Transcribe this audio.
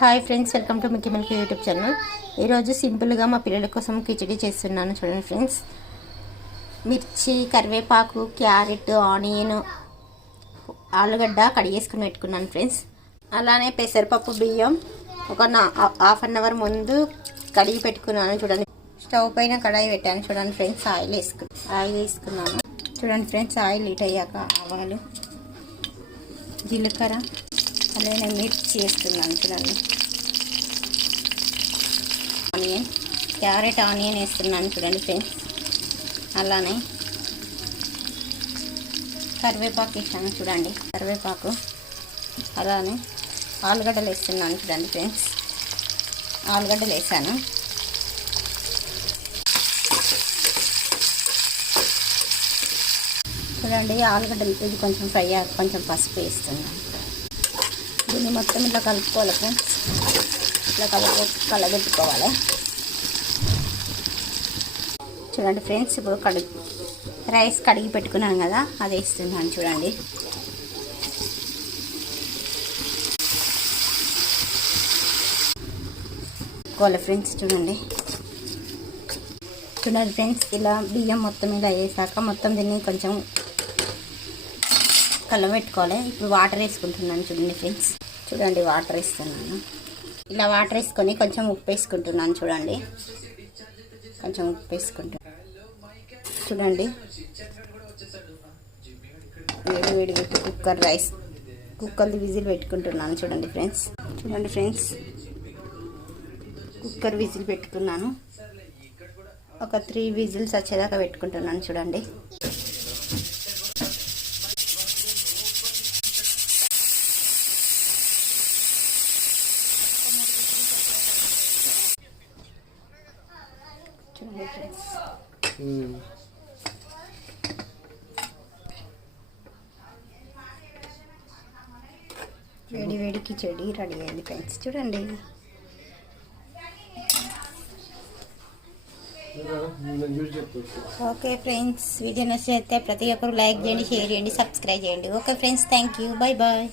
Hi friends, welcome to Mickey Milky YouTube channel. ఈరోజు సింపుల్గా మా పిల్లల కోసం కిచడీ చేస్తున్నాను. చూడండి ఫ్రెండ్స్, మిర్చి, కరివేపాకు, క్యారెట్, ఆనియన్, ఆలుగడ్డ కడిగేసుకుని పెట్టుకున్నాను ఫ్రెండ్స్. అలానే పెసరపప్పు, బియ్యం ఒక హాఫ్ అన్ అవర్ ముందు కడిగి పెట్టుకున్నాను. చూడండి, స్టవ్ పైన కడాయి పెట్టాను. చూడండి ఫ్రెండ్స్, ఆయిల్ వేసుకున్నాను. చూడండి ఫ్రెండ్స్, ఆయిల్ హీట్ అయ్యాక ఆవాలు, జీలకర్ర, అలానే మిర్చి వేస్తున్నాను. చూడండి, ఆనియన్, క్యారెట్, ఆనియన్ వేస్తున్నాను. చూడండి ఫ్రెండ్స్, అలానే కరివేపాకు వేసాను. చూడండి, కరివేపాకు, అలానే ఆలుగడ్డలు వేస్తున్నాను. చూడండి ఫ్రెండ్స్, ఆలుగడ్డలు వేసాను. చూడండి, ఆలుగడ్డలు ఇది కొంచెం ఫ్రై అయ్యాక కొంచెం పసుపు వేస్తున్నాను. దీన్ని మొత్తం ఇట్లా కలుపుకోవాలి ఫ్రెండ్స్. ఇట్లా కలబెట్టుకోవాలి. చూడండి ఫ్రెండ్స్, ఇప్పుడు రైస్ కడిగి పెట్టుకున్నాను కదా, అది వేస్తున్నాను. చూడండి, ఫ్రెండ్స్ చూడండి ఫ్రెండ్స్, ఇలా బియ్యం మొత్తం ఇలా వేసాక మొత్తం దీన్ని కొంచెం కలబెట్టుకోవాలి. ఇప్పుడు వాటర్ వేసుకుంటున్నాను. చూడండి ఫ్రెండ్స్, చూడండి వాటర్ వేస్తున్నాను. ఇలా వాటర్ వేసుకొని కొంచెం ఉప్పు వేసుకుంటున్నాను. చూడండి, కొంచెం ఉప్పు వేసుకుంటున్నాను. చూడండి, వేడి పెట్టి కుక్కర్ది విజిల్ పెట్టుకుంటున్నాను. చూడండి ఫ్రెండ్స్, కుక్కర్ విజిల్ పెట్టుకున్నాను. ఒక 3 విజిల్స్ వచ్చేదాకా పెట్టుకుంటున్నాను. చూడండి, వేడి కిచడీ రెడీ అయింది ఫ్రెండ్స్. చూడండి, ఓకే ఫ్రెండ్స్, వీడియో నచ్చితే ప్రతి ఒక్కరు లైక్ చేయండి, షేర్ చేయండి, సబ్స్క్రైబ్ చేయండి. Okay friends, thank you, bye bye.